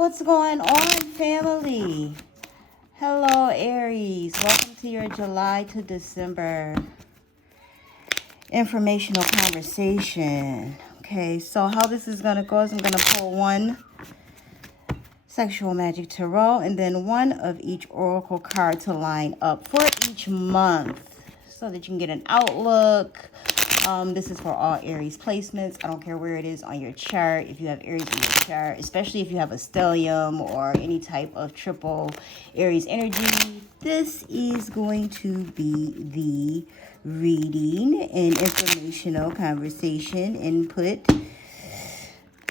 What's going on, family? Hello, Aries. Welcome to your July to December informational conversation. Okay, so how this is going to go is I'm going to pull one Sexual Magic Tarot and then one of each Oracle card to line up for each month so that you can get an outlook. This is for all Aries placements. I don't care where it is on your chart. If you have Aries in your chart, especially if you have a stellium or any type of triple Aries energy, this is going to be the reading and informational conversation input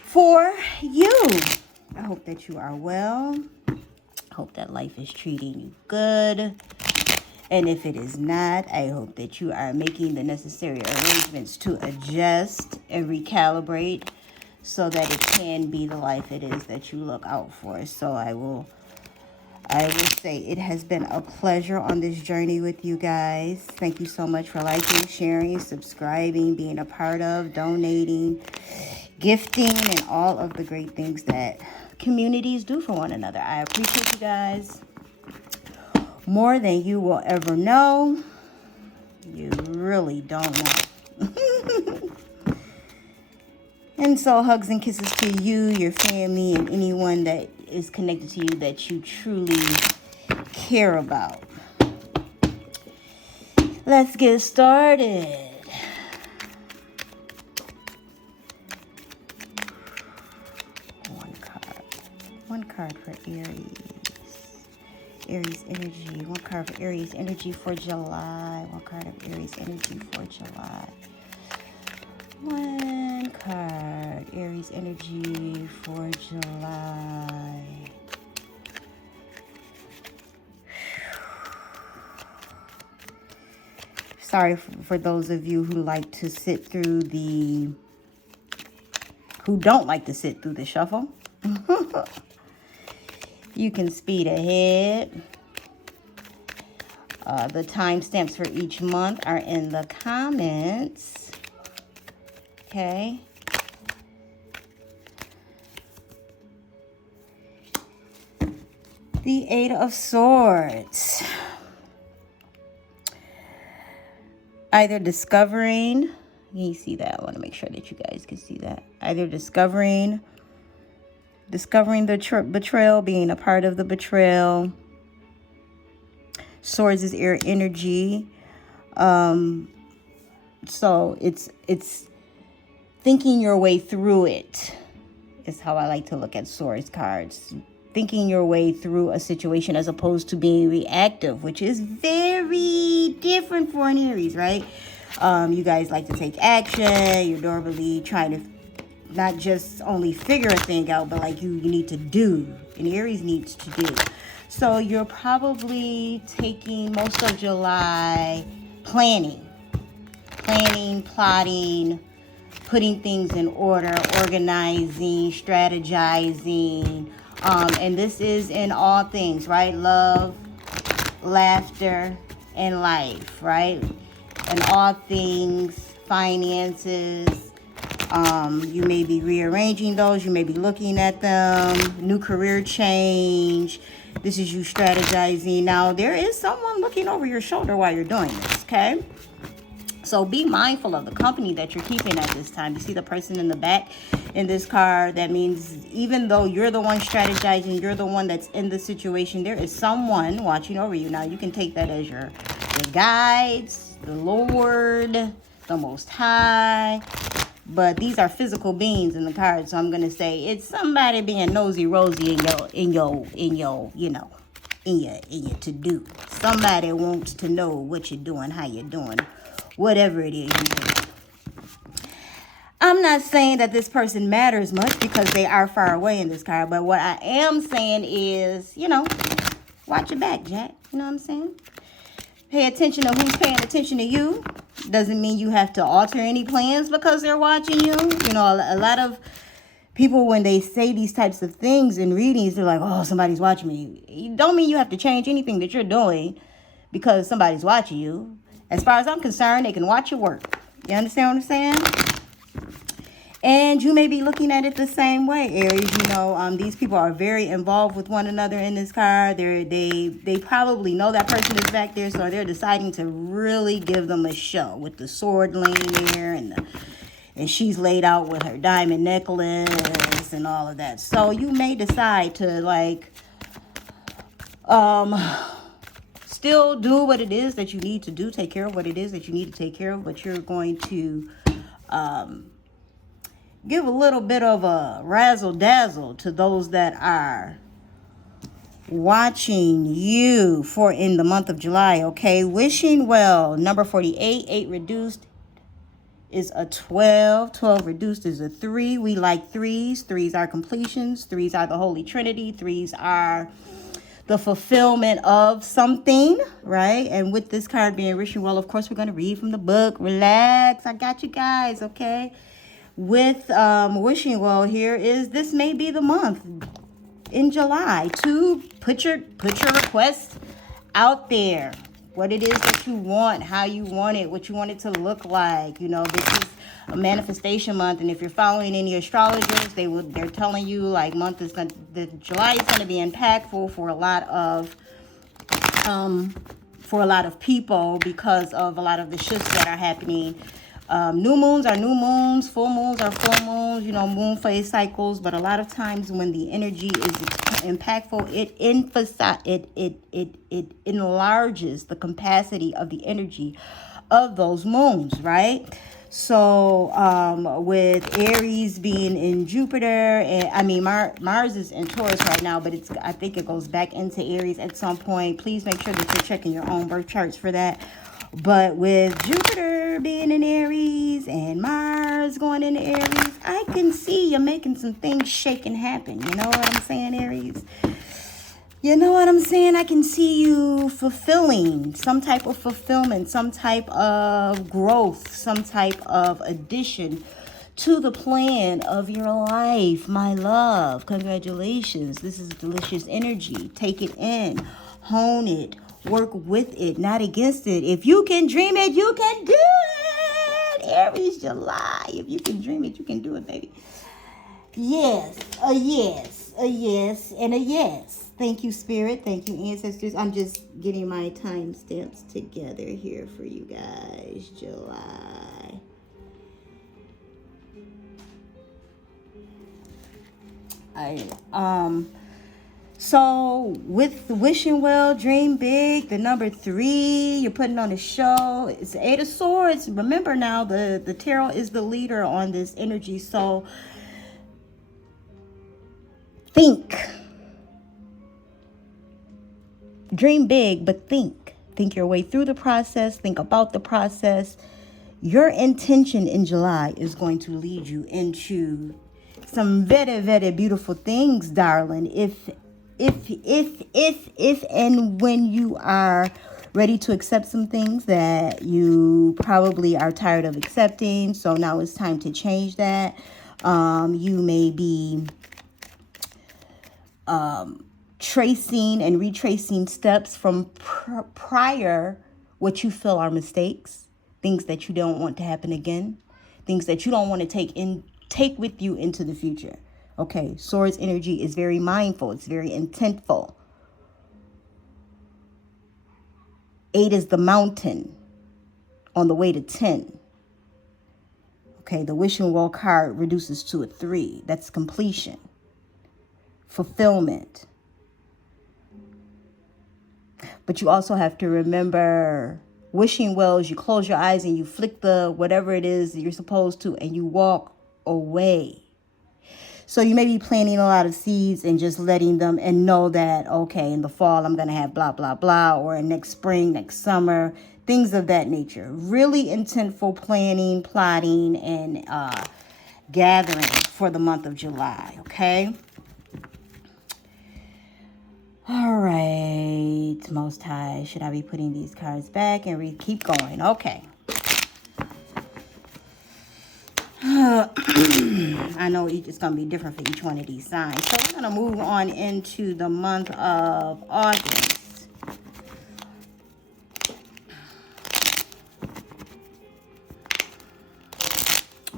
for you. I hope that you are well. I hope that life is treating you good. And if it is not, I hope that you are making the necessary arrangements to adjust and recalibrate so that it can be the life it is that you look out for. So I will say it has been a pleasure on this journey with you guys. Thank you so much for liking, sharing, subscribing, being a part of, donating, gifting, and all of the great things that communities do for one another. I appreciate you guys more than you will ever know. You really don't know. And so hugs and kisses to you, your family, and anyone that is connected to you that you truly care about. Let's get started. One card for Aries. Aries energy. One card for Aries energy for July. One card of Aries energy for July. One card. Aries energy for July. Sorry for those of you who like to sit through the... who don't like to sit through the shuffle. You can speed ahead. The timestamps for each month are in the comments. Okay. The Eight of Swords. Either discovering, you see that? I want to make sure that you guys can see that. Either discovering the betrayal, being a part of the betrayal. Swords is air energy. So it's thinking your way through it is how I like to look at swords cards. Thinking your way through a situation as opposed to being reactive, which is very different for an Aries, right? You guys like to take action. You're normally trying to not just only figure a thing out, but like you need to do. And Aries needs to do. So you're probably taking most of July planning, plotting, putting things in order, organizing, strategizing. And this is in all things, right? Love, laughter, and life, right? And all things, finances. You may be rearranging those. You may be looking at them. New career change. This is you strategizing. Now, there is someone looking over your shoulder while you're doing this, okay? So be mindful of the company that you're keeping at this time. You see the person in the back in this card. That means even though you're the one strategizing, you're the one that's in the situation, there is someone watching over you. Now, you can take that as your guides, the Lord, the Most High. But these are physical beings in the card, so I'm gonna say it's somebody being nosy rosy in your to do. Somebody wants to know what you're doing, how you're doing, whatever it is you're doing. I'm not saying that this person matters much because they are far away in this card, but what I am saying is, watch your back, Jack. You know what I'm saying? Pay attention to who's paying attention to you. Doesn't mean you have to alter any plans because they're watching you. A lot of people, when they say these types of things in readings, they're like, oh, somebody's watching me. It don't mean you have to change anything that you're doing because somebody's watching you. As far as I'm concerned, they can watch your work. You understand what I'm saying? And you may be looking at it the same way, Aries. You know, these people are very involved with one another in this card. They probably know that person is back there, so they're deciding to really give them a show with the sword laying there, and she's laid out with her diamond necklace and all of that. So you may decide to, like, still do what it is that you need to do, take care of what it is that you need to take care of, but you're going to give a little bit of a razzle dazzle to those that are watching you for in the month of July. Okay, wishing well. Number 48, 8 reduced is a 12. 12 reduced is a 3. We like threes. Threes are completions. Threes are the Holy Trinity. Threes are the fulfillment of something, right? And with this card being wishing well, of course, we're going to read from the book. Relax. I got you guys, okay? With wishing well, here is, this may be the month in July to put your request out there. What it is that you want, how you want it, what you want it to look like. You know, this is a manifestation month, and if you're following any astrologers, they're telling you, like, July is going to be impactful for a lot of people because of a lot of the shifts that are happening. New moons are new moons, full moons are full moons, you know, moon phase cycles. But a lot of times when the energy is impactful, it enlarges the capacity of the energy of those moons, right? So with Aries being in Jupiter, and I mean Mars is in Taurus right now, but I think it goes back into Aries at some point. Please make sure that you're checking your own birth charts for that. But with Jupiter being in Aries and Mars going into Aries, I can see you making some things shake and happen. You know what I'm saying, Aries? You know what I'm saying? I can see you fulfilling some type of fulfillment, some type of growth, some type of addition to the plan of your life, my love. Congratulations. This is delicious energy. Take it in, hone it, work with it, not against it. If you can dream it, you can do it. Aries, July. If you can dream it, you can do it, baby. Yes, a yes, a yes, and a yes. Thank you, Spirit. Thank you, ancestors. I'm just getting my timestamps together here for you guys. July. So with wishing well, dream big, the number 3, you're putting on a show. It's the 8 of Swords. Remember now, the tarot is the leader on this energy. So think. Dream big, but think. Think your way through the process. Think about the process. Your intention in July is going to lead you into some very, very beautiful things, darling. If and when you are ready to accept some things that you probably are tired of accepting, so now it's time to change that. You may be tracing and retracing steps from prior what you feel are mistakes, things that you don't want to happen again, things that you don't want to take with you into the future. Okay, Swords energy is very mindful. It's very intentful. 8 is the mountain on the way to 10. Okay, the wishing well card reduces to a 3. That's completion, fulfillment. But you also have to remember, wishing well is you close your eyes and you flick the whatever it is that you're supposed to, and you walk away. So you may be planting a lot of seeds and just letting them, and know that, okay, in the fall I'm going to have blah, blah, blah, or next spring, next summer, things of that nature. Really intentful planning, plotting, and gathering for the month of July, okay? All right, Most High, should I be putting these cards back and keep going? Okay. I know it's going to be different for each one of these signs. So we're going to move on into the month of August.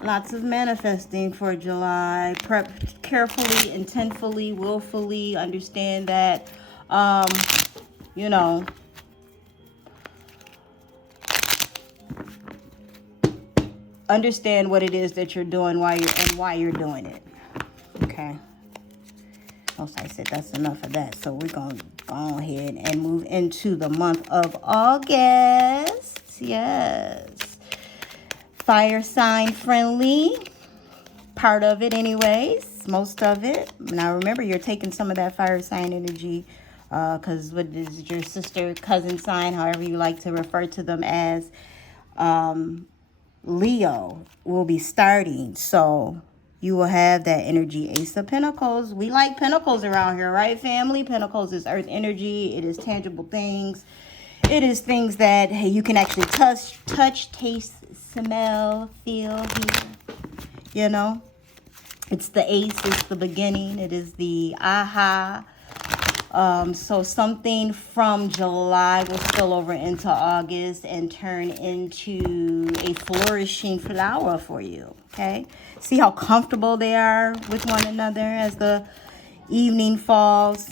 Lots of manifesting for July. Prep carefully, intentfully, willfully. Understand that, you know, understand what it is that you're doing, why you're doing it. Okay. Most I said that's enough of that. So we're going to go ahead and move into the month of August. Yes. Fire sign friendly. Part of it anyways. Most of it. Now remember, you're taking some of that fire sign energy because what is your sister, cousin sign, however you like to refer to them as, Leo will be starting. So you will have that energy. Ace of Pentacles. We like pentacles around here, right, family? Pentacles is earth energy. It is tangible things. It is things that, hey, you can actually touch, taste, smell, feel, hear. You know? It's the ace. It's the beginning. It is the aha. So something from July will spill over into August and turn into a flourishing flower for you, okay? See how comfortable they are with one another as the evening falls.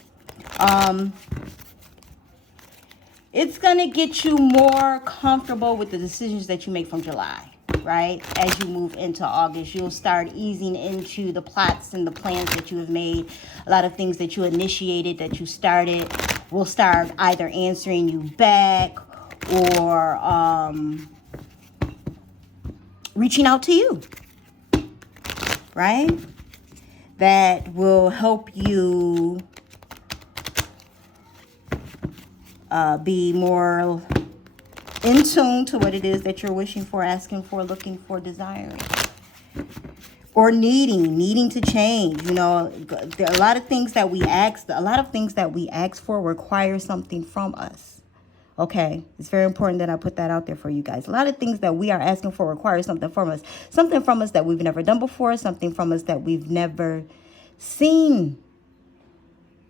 It's going to get you more comfortable with the decisions that you make from July, right? As you move into August, you'll start easing into the plots and the plans that you have made. A lot of things that you initiated, that you started, will start either answering you back or reaching out to you, right? That will help you be more in tune to what it is that you're wishing for, asking for, looking for, desiring, or needing to change. You know, there are a lot of things that we ask for require something from us. Okay, it's very important that I put that out there for you guys. A lot of things that we are asking for require something from us. Something from us that we've never done before, something from us that we've never seen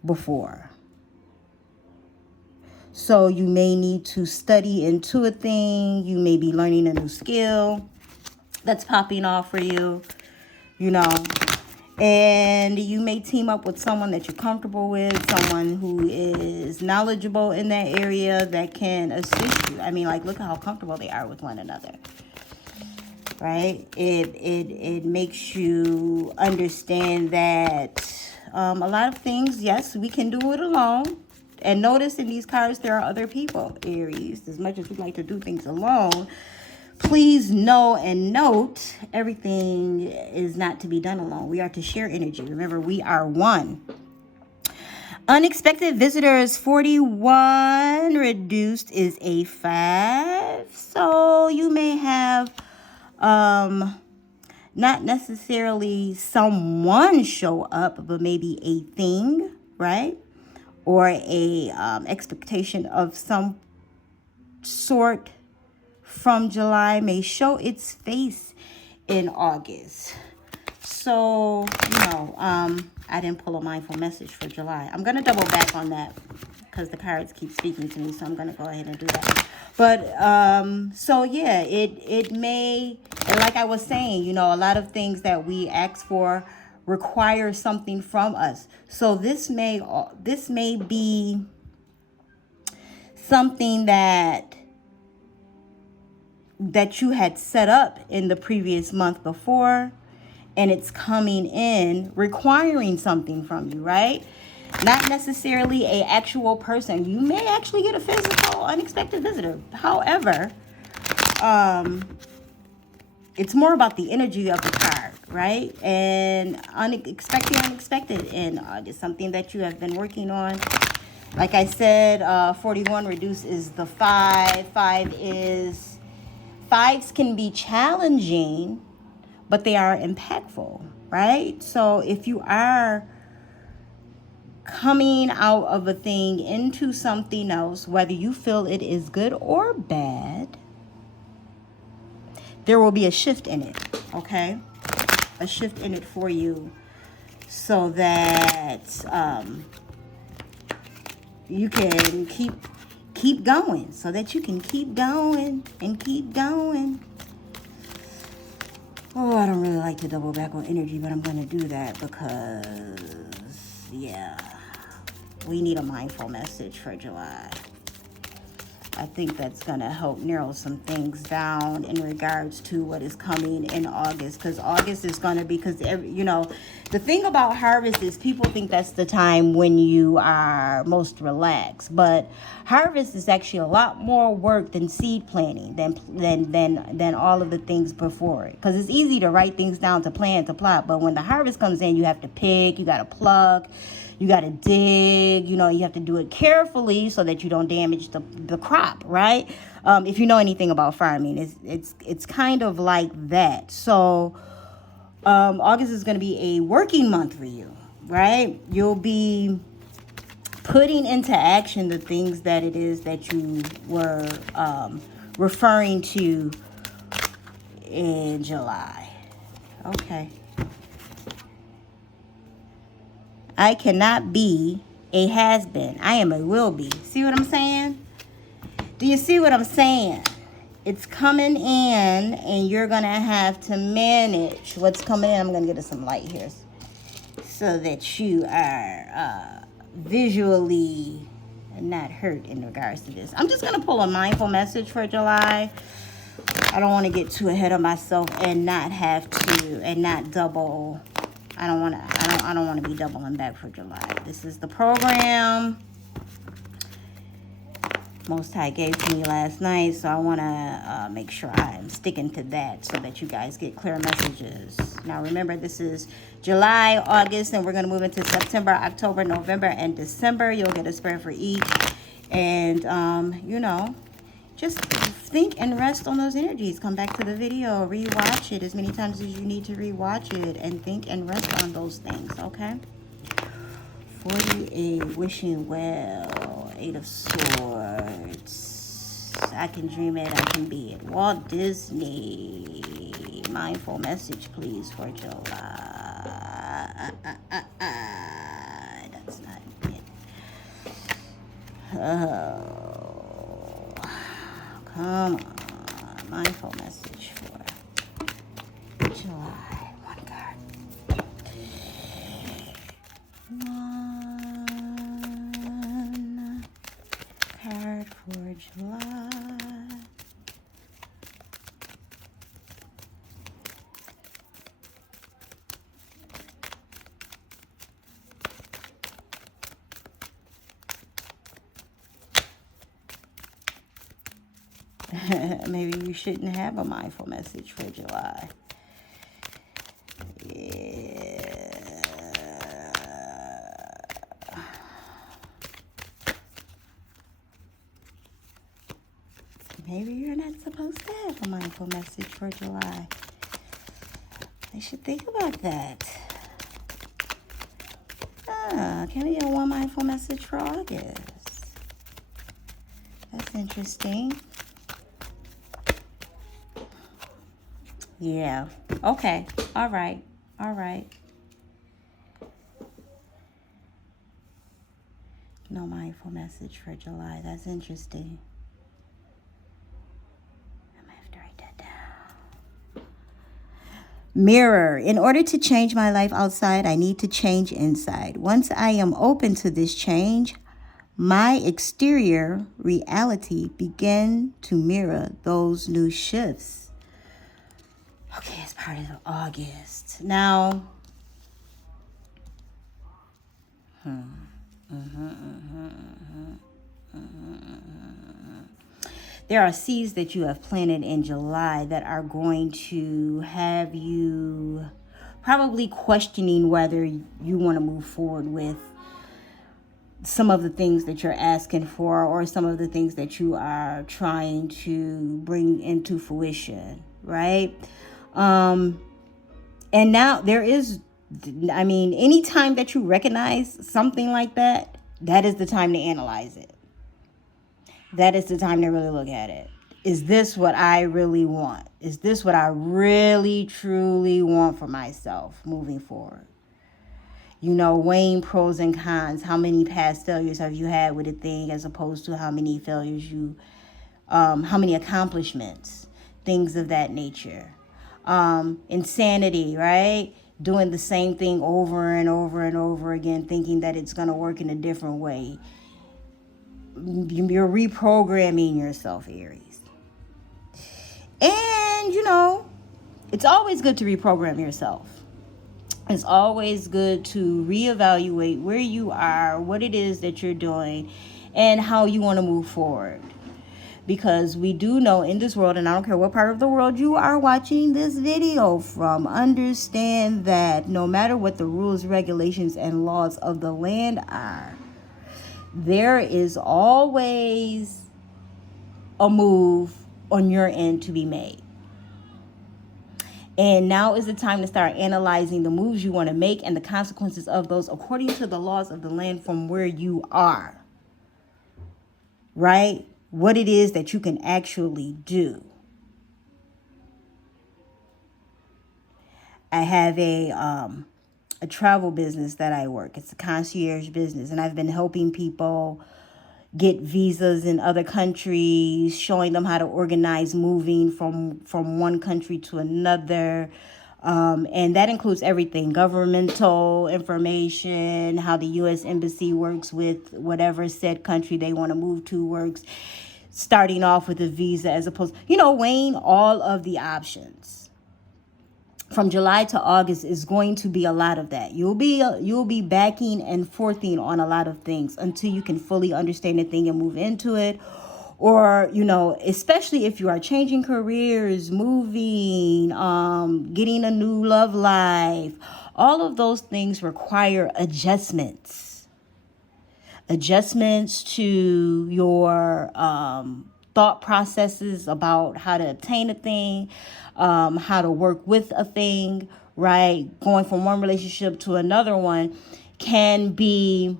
before. So you may need to study into a thing. You may be learning a new skill that's popping off for you, you know. And you may team up with someone that you're comfortable with, someone who is knowledgeable in that area that can assist you. I mean, like, look at how comfortable they are with one another, right? It makes you understand that a lot of things, yes, we can do it alone. And notice in these cards, there are other people, Aries. As much as we like to do things alone, please know and note, everything is not to be done alone. We are to share energy. Remember, we are one. Unexpected visitors, 41. Reduced is a 5. So you may have not necessarily someone show up, but maybe a thing, right? Or a expectation of some sort from July may show its face in August. So, you know, I didn't pull a mindful message for July. I'm going to double back on that because the cards keep speaking to me, so I'm going to go ahead and do that. But, so yeah, it may, like I was saying, you know, a lot of things that we ask for require something from us. So this may be something that you had set up in the previous month before, and it's coming in requiring something from you, right? Not necessarily a actual person. You may actually get a physical unexpected visitor. However, it's more about the energy of the card, right? And unexpected in August, something that you have been working on. Like I said, 41 reduced is the 5. 5s can be challenging, but they are impactful, right? So if you are coming out of a thing into something else, whether you feel it is good or bad, there will be a shift in it, okay? A shift in it for you so that you can keep going, so that you can keep going and keep going. Oh, I don't really like to double back on energy, but I'm going to do that because, yeah, we need a mindful message for July. I think that's going to help narrow some things down in regards to what is coming in August. Because August is going to be, because, you know, the thing about harvest is people think that's the time when you are most relaxed. But harvest is actually a lot more work than seed planting, than all of the things before it. Because it's easy to write things down, to plan, to plot. But when the harvest comes in, you have to pick, you got to pluck. You got to dig, you know, you have to do it carefully so that you don't damage the crop, right? If you know anything about farming, it's kind of like that. So August is going to be a working month for you, right? You'll be putting into action the things that it is that you were referring to in July. Okay. I cannot be a has-been. I am a will be. See what I'm saying? Do you see what I'm saying? It's coming in, and you're going to have to manage what's coming in. I'm going to get us some light here so that you are visually not hurt in regards to this. I'm just going to pull a mindful message for July. I don't want to get too ahead of myself and not have to, and not double. I don't want to be doubling back for July. This is the program Most High gave to me last night, so I want to make sure I'm sticking to that so that you guys get clear messages. Now remember, this is July, August, and we're going to move into September, October, November, and December. You'll get a spread for each. And, you know, just think and rest on those energies. Come back to the video, rewatch it as many times as you need to rewatch it, and think and rest on those things, okay? 48, wishing well, 8 of Swords. I can dream it, I can be it. Walt Disney. Mindful message, please, for July. That's not it. Oh, come on. Mindful message for July. One card. One card for July. Maybe you shouldn't have a mindful message for July. Yeah. Maybe you're not supposed to have a mindful message for July. I should think about that. Can we get one mindful message for August? That's interesting. Yeah. Okay. All right. All right. No mindful message for July. That's interesting. I'm going to have to write that down. Mirror. In order to change my life outside, I need to change inside. Once I am open to this change, my exterior reality begin to mirror those new shifts. Okay, it's part of August. Now, there are seeds that you have planted in July that are going to have you probably questioning whether you want to move forward with some of the things that you're asking for, or some of the things that you are trying to bring into fruition, right? And now there is, I mean, anytime that you recognize something like that, that is the time to analyze it. That is the time to really look at it. Is this what I really want? Is this what I really, truly want for myself moving forward? You know, weighing pros and cons. How many past failures have you had with a thing as opposed to how many failures how many accomplishments, things of that nature. insanity, right? Doing the same thing over and over and over again, thinking that it's going to work in a different way. You're reprogramming yourself, Aries. And, you know, it's always good to reprogram yourself. It's always good to reevaluate where you are, what it is that you're doing, and how you want to move forward. Because we do know in this world, and I don't care what part of the world you are watching this video from, understand that no matter what the rules, regulations, and laws of the land are, there is always a move on your end to be made. And now is the time to start analyzing the moves you want to make and the consequences of those according to the laws of the land from where you are. Right? What it is that you can actually do. I have a travel business that I work. It's a concierge business, and I've been helping people get visas in other countries, showing them how to organize moving from one country to another. And that includes everything, governmental information, how the U.S. Embassy works with whatever said country they want to move to works, starting off with a visa as opposed, weighing all of the options. From July to August is going to be a lot of that. You'll be backing and forthing on a lot of things until you can fully understand the thing and move into it. Or, especially if you are changing careers, moving, getting a new love life. All of those things require adjustments. Adjustments to your thought processes about how to obtain a thing, how to work with a thing, right? Going from one relationship to another one can be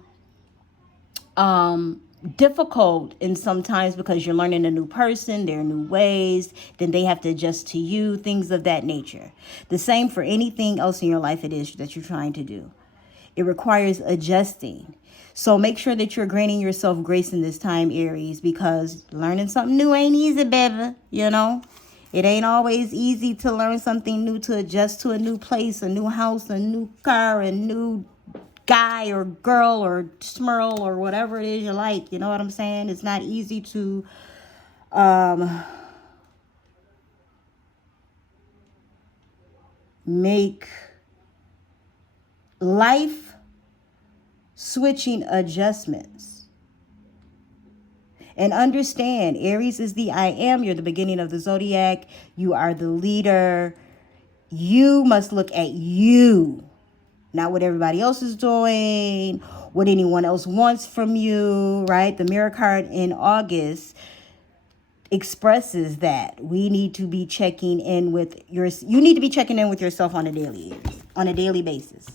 difficult in sometimes because you're learning a new person, there are new ways, then they have to adjust to you, things of that nature. The same for anything else in your life it is that you're trying to do. It requires adjusting. So make sure that you're granting yourself grace in this time, Aries, because learning something new ain't easy, baby. It ain't always easy to learn something new, to adjust to a new place, a new house, a new car, a new guy or girl or smurl or whatever it is you like. You know what I'm saying? It's not easy to make life switching adjustments. And understand, Aries is the I am. You're the beginning of the zodiac. You are the leader. You must look at you, not what everybody else is doing, what anyone else wants from you, right? The Mirror card in August expresses that we need to be checking in with you need to be checking in with yourself on a daily basis.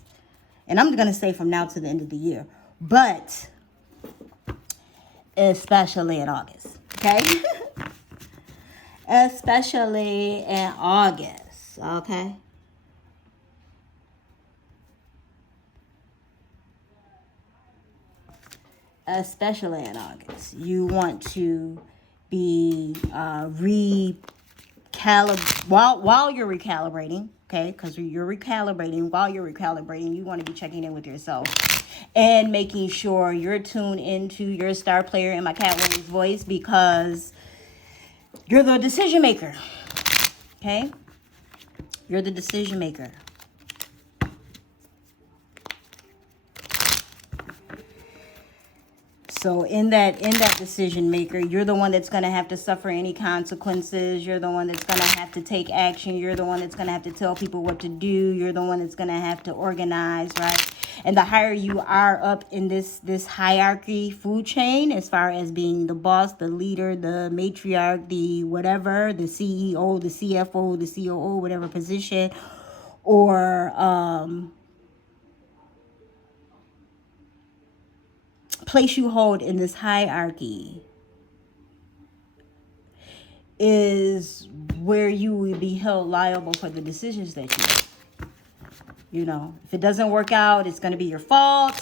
And I'm going to say from now to the end of the year, but especially in August, okay? Especially in August, okay? Especially in August, you want to be while you're recalibrating, okay? Because you're recalibrating. While you're recalibrating, you want to be checking in with yourself and making sure you're tuned into your star player in my cat lady's voice, because you're the decision maker, okay? You're the decision maker. So in that decision maker, you're the one that's going to have to suffer any consequences. You're the one that's going to have to take action. You're the one that's going to have to tell people what to do. You're the one that's going to have to organize, right? And the higher you are up in this hierarchy food chain, as far as being the boss, the leader, the matriarch, the whatever, the CEO, the CFO, the COO, whatever position, or place you hold in this hierarchy, is where you will be held liable for the decisions that you make. If it doesn't work out, it's going to be your fault.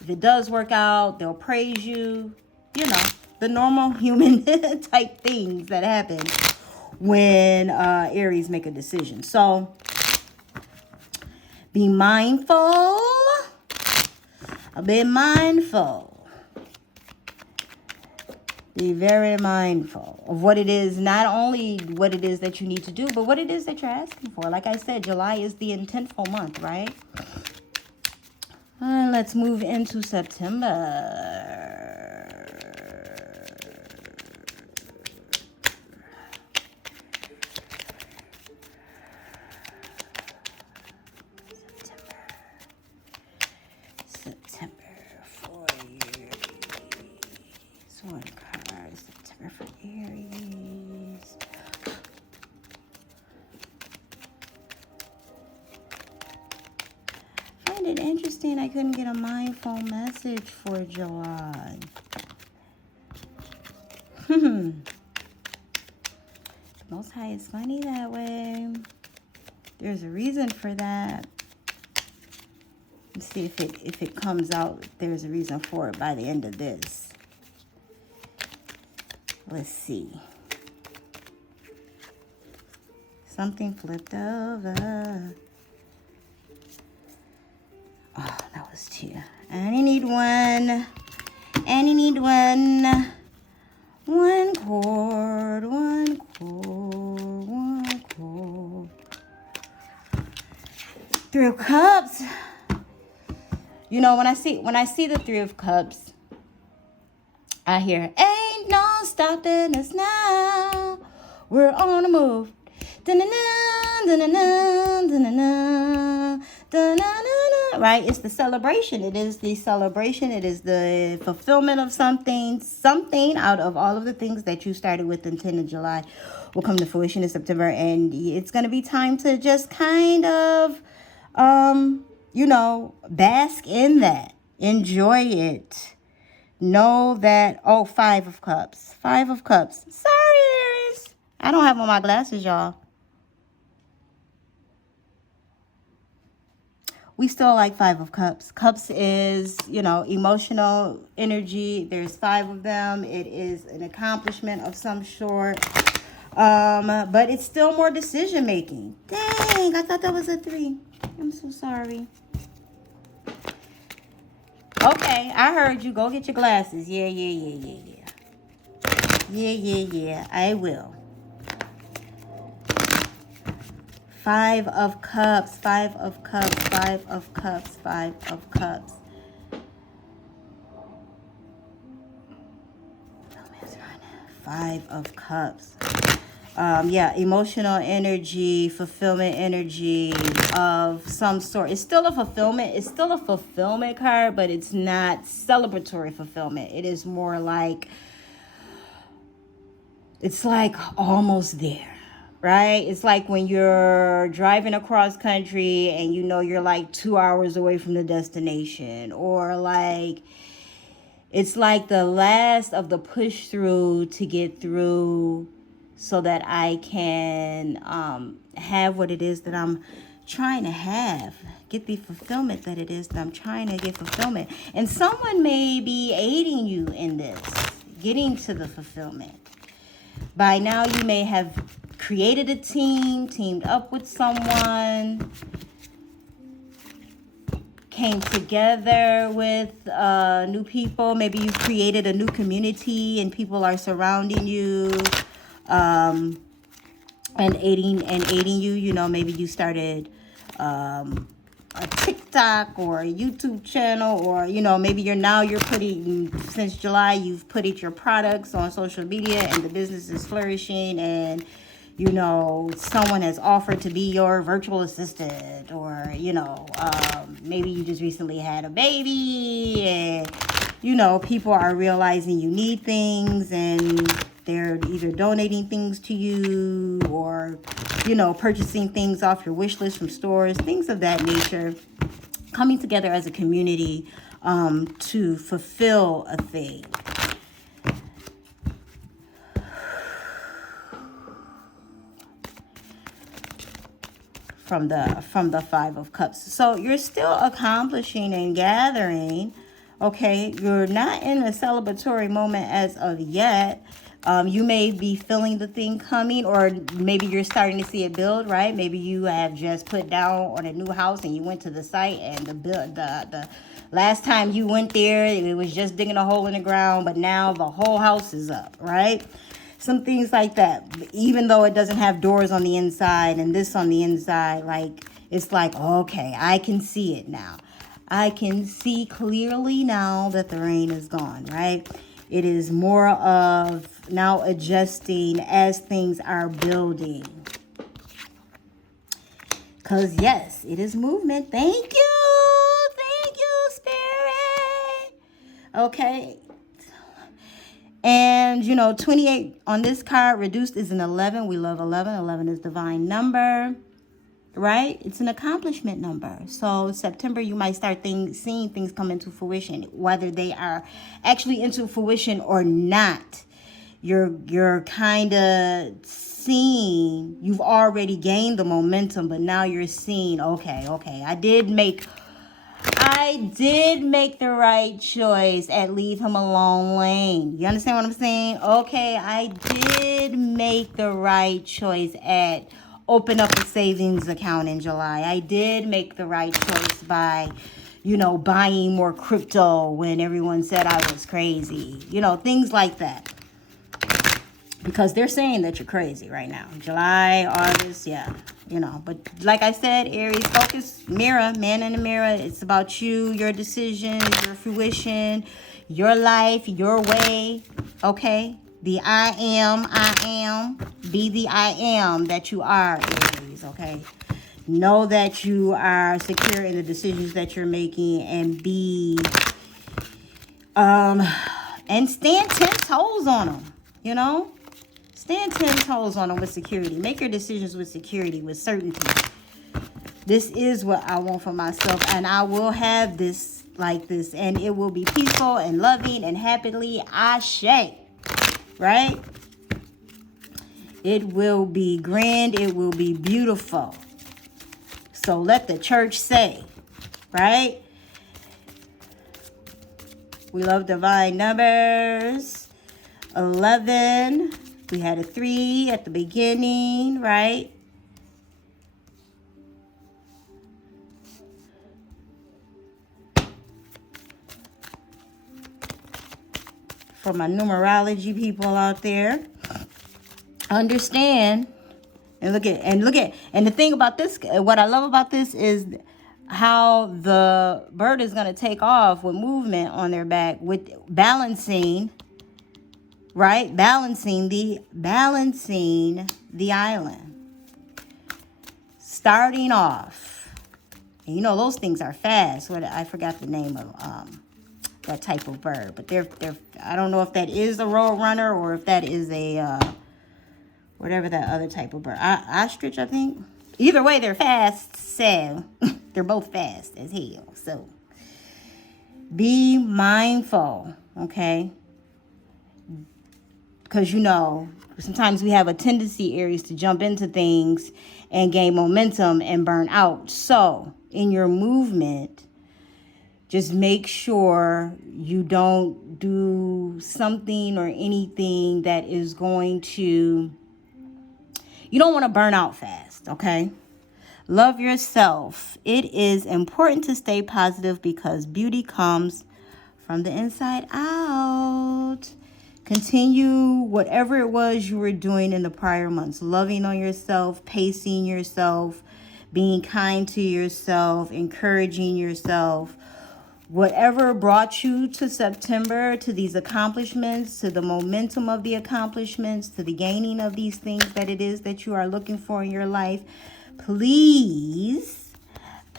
If it does work out, they'll praise you. The normal human type things that happen. when Aries make a decision. So be mindful. Be mindful. Be very mindful of what it is, not only what it is that you need to do, but what it is that you're asking for. Like I said, July is the intentful month, right? Let's move into September. One card, September for Aries. I find it interesting I couldn't get a mindful message for July. The Most High is funny that way. There's a reason for that. Let's see if it comes out. There's a reason for it by the end of this. Let's see. Something flipped over. Oh, that was two. And you need one. And you need one. One cord. One cord. One cord. Three of Cups. You know, when I see the Three of Cups, I hear, ain't no stopping us now. We're on the move. Da-na-na, da-na-na, da-na-na, da-na-na-na. Right? It's the celebration. It is the celebration. It is the fulfillment of something. Something out of all of the things that you started with in 10 of July will come to fruition in September. And it's going to be time to just kind of, you know, bask in that. Enjoy it. Know that, oh, Five of Cups. Five of Cups. Sorry, Aries. I don't have on my glasses, y'all. We still like Five of Cups. Cups is, you know, emotional energy. There's 5 of them. It is an accomplishment of some sort. But it's still more decision making. Dang, I thought that was a 3. I'm so sorry. Okay, I heard you. Go get your glasses. Yeah. Yeah. I will. 5 of Cups. 5 of Cups. 5 of Cups. 5 of Cups. Five of Cups. Yeah, emotional energy, fulfillment energy of some sort. It's still a fulfillment. It's still a fulfillment card, but it's not celebratory fulfillment. It is more like, it's like almost there, right? It's like when you're driving across country and you know you're like 2 hours away from the destination, or like, it's like the last of the push through to get through so that I can have what it is that I'm trying to have. Get the fulfillment that it is that I'm trying to get fulfillment. And someone may be aiding you in this, getting to the fulfillment. By now, you may have created a team, teamed up with someone, came together with new people. Maybe you created a new community and people are surrounding you. And aiding you, you know, maybe you started a TikTok or a YouTube channel, or, you know, maybe you're putting, since July, you've put your products on social media and the business is flourishing, and, you know, someone has offered to be your virtual assistant, or, you know, maybe you just recently had a baby and, you know, people are realizing you need things and they're either donating things to you or, you know, purchasing things off your wish list from stores, things of that nature, coming together as a community to fulfill a thing. From the Five of Cups. So you're still accomplishing and gathering. Okay, you're not in a celebratory moment as of yet, You may be feeling the thing coming, or maybe you're starting to see it build, right? Maybe you have just put down on a new house and you went to the site, and the last time you went there, it was just digging a hole in the ground, but now the whole house is up, right? Some things like that. Even though it doesn't have doors on the inside and this on the inside, like, it's like, okay, I can see it now. I can see clearly now that the rain is gone, right? It is more of now adjusting as things are building. Because, yes, it is movement. Thank you. Thank you, Spirit. Okay. And, you know, 28 on this card, reduced is an 11. We love 11. 11 is divine number. Right? It's an accomplishment number. So September, you might start seeing things come into fruition, whether they are actually into fruition or not. You're kind of seeing, you've already gained the momentum, but now you're seeing, okay, I did make the right choice at leave him alone lane. You understand what I'm saying? Okay, I did make the right choice at open up a savings account in July. I did make the right choice by, you know, buying more crypto when everyone said I was crazy. You know, things like that. Because they're saying that you're crazy right now. July, August, yeah. You know, but like I said, Aries, focus, mirror, man in the mirror. It's about you, your decisions, your fruition, your life, your way. Okay? The I am. Be the I am that you are, Aries, okay? Know that you are secure in the decisions that you're making, and and stand 10 toes on them, you know? Stand 10 toes on them with security. Make your decisions with security, with certainty. This is what I want for myself, and I will have this like this, and it will be peaceful and loving and happily. Ashe. Right? It will be grand. It will be beautiful. So let the church say, right? We love divine numbers. 11. We had a 3 at the beginning, right? For my numerology people out there, understand and look at and the thing about this, what I love about this is how the bird is going to take off with movement on their back, with balancing, right? Balancing the island. Starting off. And you know those things are fast. I forgot the name of that type of bird, but they're I don't know if that is a road runner or if that is a whatever that other type of bird. Ostrich, I think. Either way, they're fast, so they're both fast as hell. So be mindful, okay? Because, you know, sometimes we have a tendency, Aries, to jump into things and gain momentum and burn out. So in your movement, just make sure you don't do something or anything that is going to, you don't want to burn out fast, okay? Love yourself. It is important to stay positive because beauty comes from the inside out. Continue whatever it was you were doing in the prior months. Loving on yourself, pacing yourself, being kind to yourself, encouraging yourself. Whatever brought you to September, to these accomplishments, to the momentum of the accomplishments, to the gaining of these things that it is that you are looking for in your life, please,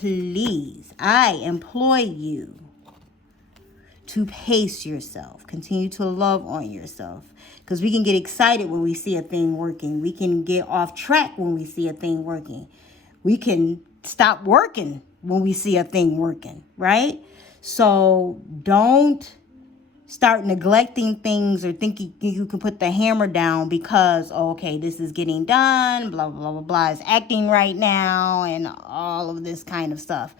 I employ you to pace yourself. Continue to love on yourself. Because we can get excited when we see a thing working. We can get off track when we see a thing working. We can stop working when we see a thing working, right? So don't start neglecting things or thinking you can put the hammer down because, okay, this is getting done, blah, blah, blah, blah, it's acting right now and all of this kind of stuff.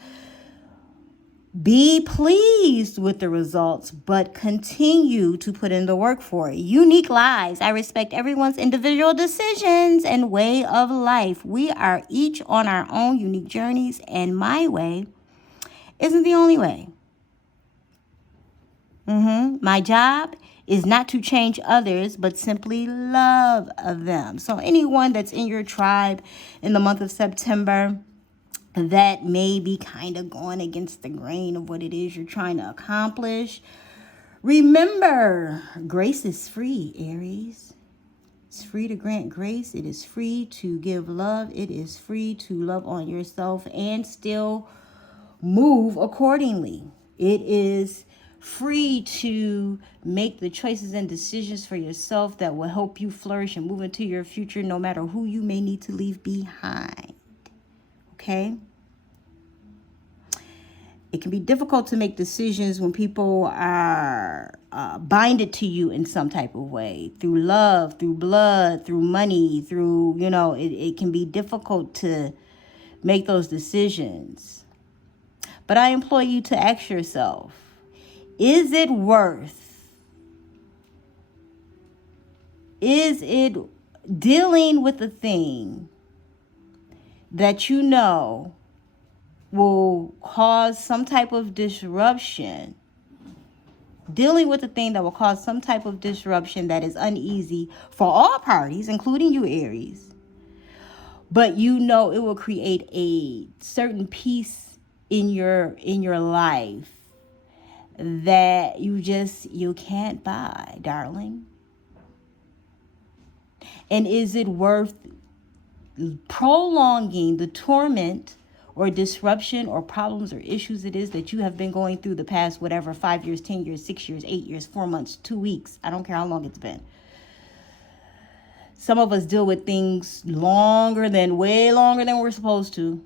Be pleased with the results, but continue to put in the work for it. Unique lives. I respect everyone's individual decisions and way of life. We are each on our own unique journeys, and my way isn't the only way. My job is not to change others, but simply love them. So anyone that's in your tribe in the month of September that may be kind of going against the grain of what it is you're trying to accomplish, remember, grace is free, Aries. It's free to grant grace. It is free to give love. It is free to love on yourself and still move accordingly. It is free to make the choices and decisions for yourself that will help you flourish and move into your future, no matter who you may need to leave behind. Okay? It can be difficult to make decisions when people are binded to you in some type of way, through love, through blood, through money, through, it can be difficult to make those decisions. But I implore you to ask yourself, is it dealing with the thing that you know will cause some type of disruption, dealing with the thing that will cause some type of disruption that is uneasy for all parties, including you, Aries, but it will create a certain peace in your life that you can't buy, darling? And is it worth prolonging the torment or disruption or problems or issues it is that you have been going through the past, 5 years, 10 years, 6 years, 8 years, 4 months, 2 weeks? I don't care how long it's been. Some of us deal with things way longer than we're supposed to,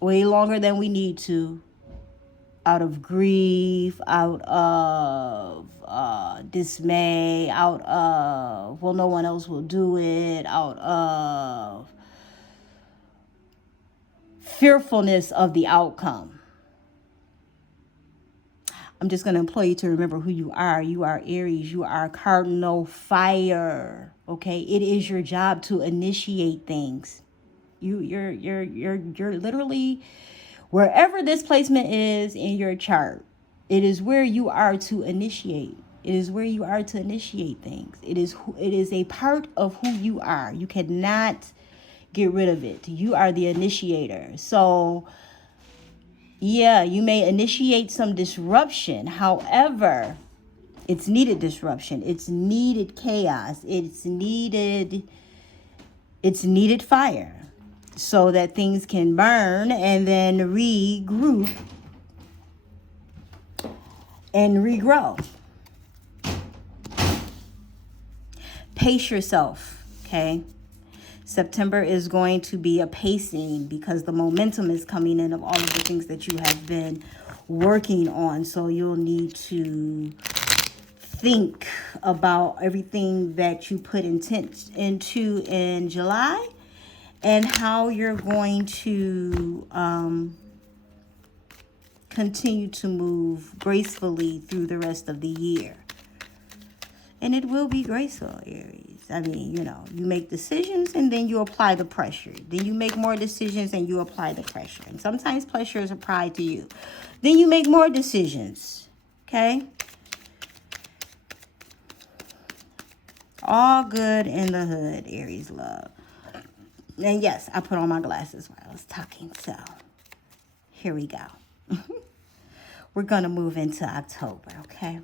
way longer than we need to, out of grief, out of dismay, out of, no one else will do it, out of fearfulness of the outcome. I'm just going to implore you to remember who you are. You are Aries. You are cardinal fire. Okay, it is your job to initiate things. You're literally wherever this placement is in your chart. It is where you are to initiate. It is where you are to initiate things. It is a part of who you are. You cannot get rid of it. You are the initiator. So, yeah, you may initiate some disruption. However, it's needed disruption. It's needed chaos. It's needed fire so that things can burn and then regroup and regrow. Pace yourself, okay? September is going to be a pacing because the momentum is coming in of all of the things that you have been working on. So you'll need to think about everything that you put intent into in July and how you're going to continue to move gracefully through the rest of the year. And it will be graceful, Aries. I mean, you make decisions and then you apply the pressure. Then you make more decisions and you apply the pressure. And sometimes pressure is applied to you. Then you make more decisions. Okay? All good in the hood, Aries love. And yes, I put on my glasses while I was talking. So, here we go. We're going to move into October, okay?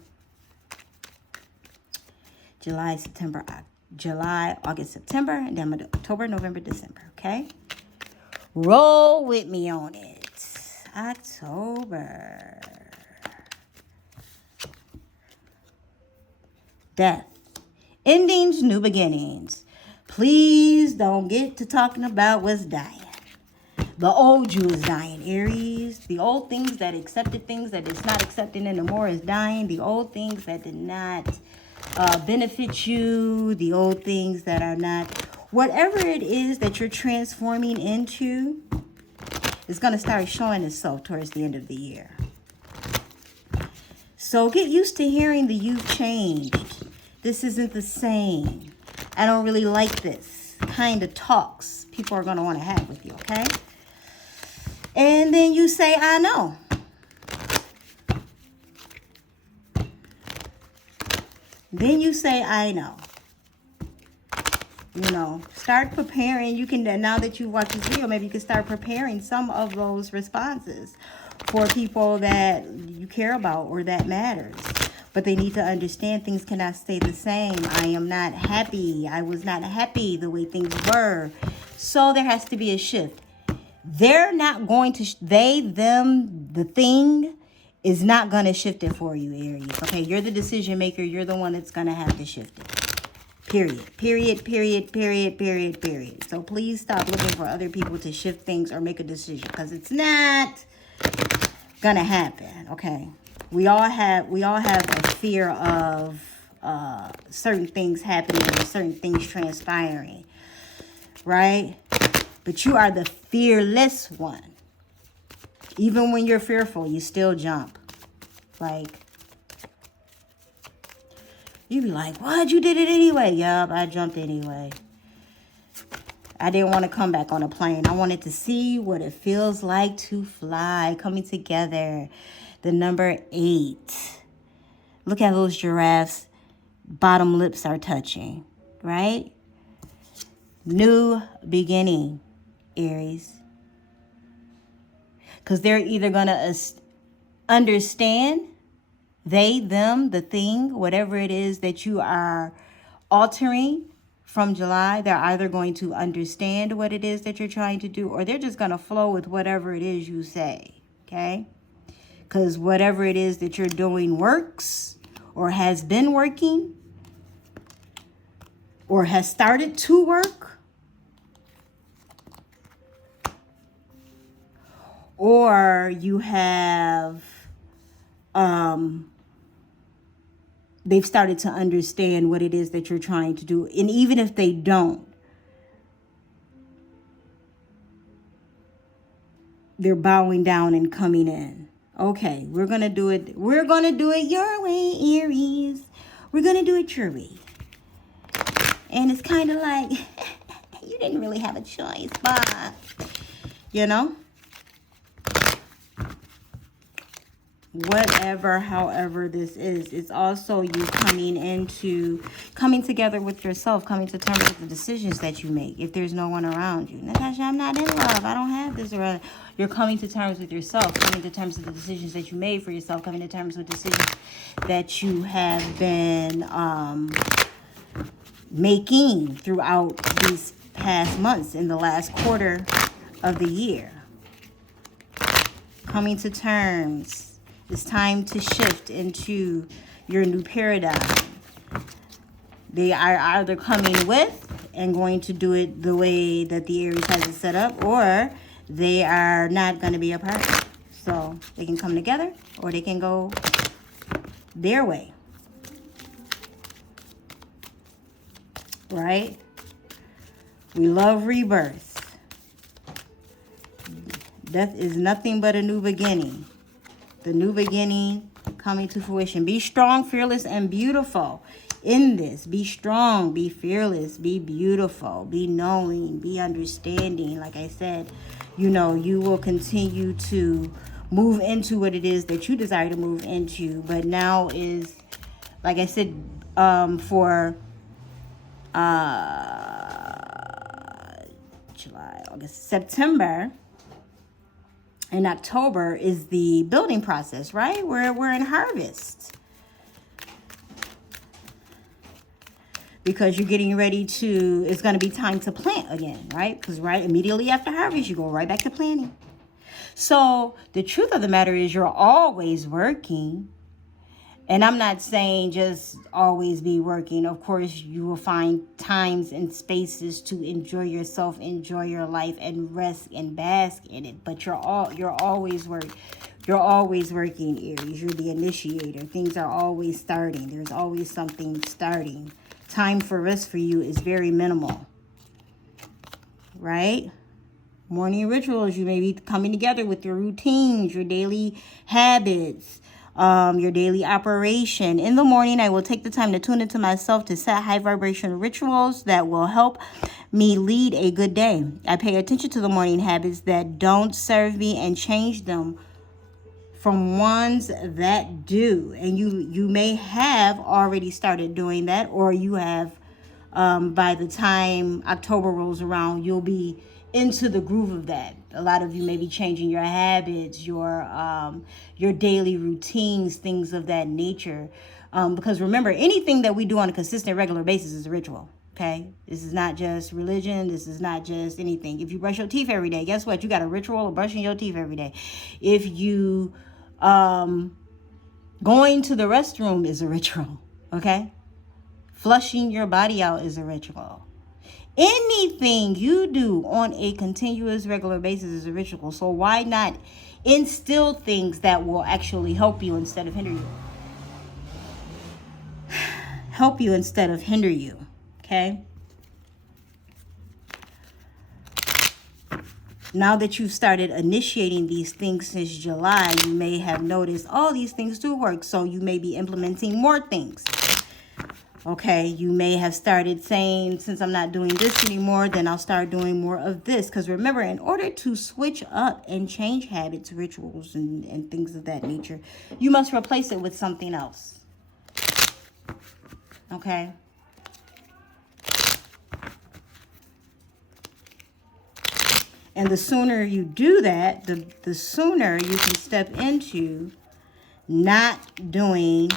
July, August, September, and then October, November, December, okay? Roll with me on it. October. Death. Endings, new beginnings. Please don't get to talking about what's dying. The old you is dying, Aries. The old things that accepted things that it's not accepting anymore is dying. The old things that did not benefit you. The old things that are not. Whatever it is that you're transforming into It's going to start showing itself towards the end of the year. So get used to hearing the you've changed. This isn't the same. I don't really like this kind of talks people are going to want to have with you, okay? And then you say, I know. Then you say, I know. You know, start preparing. You can, now that you watch this video, maybe you can start preparing some of those responses for people that you care about or that matters. But they need to understand things cannot stay the same. I am not happy. I was not happy the way things were. So there has to be a shift. They're not going to, they, them, the thing is not going to shift it for you, Aries. Okay, you're the decision maker. You're the one that's going to have to shift it. Period. Period, period, period, period, period. So please stop looking for other people to shift things or make a decision, because it's not going to happen, okay? We all have a fear of certain things happening or certain things transpiring, right? But you are the fearless one. Even when you're fearful, you still jump. Like, you be like, what? You did it anyway. Yup, I jumped anyway. I didn't want to come back on a plane. I wanted to see what it feels like to fly. Coming together. The number 8. Look at those giraffes. Bottom lips are touching, right? New beginning, Aries. Because they're either going to understand, they, them, the thing, whatever it is that you are altering from July, they're either going to understand what it is that you're trying to do, or they're just going to flow with whatever it is you say, okay? Because whatever it is that you're doing works or has been working or has started to work, or you have, they've started to understand what it is that you're trying to do. And even if they don't, they're bowing down and coming in. Okay, we're going to do it. We're going to do it your way, Aries. We're going to do it your way. And it's kind of like, you didn't really have a choice, but, you know, whatever, however this is, it's also you coming together with yourself, coming to terms with the decisions that you make. If there's no one around you, Natasha, I'm not in love, I don't have this around. You're coming to terms with yourself, coming to terms with the decisions that you made for yourself, coming to terms with decisions that you have been making throughout these past months in the last quarter of the year. Coming to terms. It's time to shift into your new paradigm. They are either coming with and going to do it the way that the Aries has it set up, or they are not going to be a part. So they can come together or they can go their way. Right? We love rebirth. Death is nothing but a new beginning. The new beginning coming to fruition. Be strong, fearless, and beautiful in this. Be strong, be fearless, be beautiful, be knowing, be understanding. Like I said, you know, you will continue to move into what it is that you desire to move into. But now is, like I said, for July, August, September, and October is the building process, right? We're in harvest. Because you're getting ready to, it's going to be time to plant again, right? Because right immediately after harvest, you go right back to planting. So the truth of the matter is you're always working. And I'm not saying just always be working. Of course, you will find times and spaces to enjoy yourself, enjoy your life, and rest and bask in it. But you're always working. You're always working, Aries. You're the initiator. Things are always starting. There's always something starting. Time for rest for you is very minimal. Right? Morning rituals, you may be coming together with your routines, your daily habits, your daily operation. In the morning, I will take the time to tune into myself to set high vibration rituals that will help me lead a good day. I pay attention to the morning habits that don't serve me and change them from ones that do. And you may have already started doing that, or you have by the time October rolls around, you'll be into the groove of that. A lot of you may be changing your habits, your daily routines, things of that nature. Because remember, anything that we do on a consistent, regular basis is a ritual. Okay, this is not just religion. This is not just anything. If you brush your teeth every day, guess what? You got a ritual of brushing your teeth every day. If you going to the restroom is a ritual. Okay, flushing your body out is a ritual. Anything you do on a continuous, regular basis is a ritual. So why not instill things that will actually help you instead of hinder you? Help you instead of hinder you. Okay? Now that you've started initiating these things since July, you may have noticed all these things do work. So you may be implementing more things. Okay, you may have started saying, since I'm not doing this anymore, then I'll start doing more of this. Because remember, in order to switch up and change habits, rituals, and things of that nature, you must replace it with something else. Okay? And the sooner you do that, the sooner you can step into not doing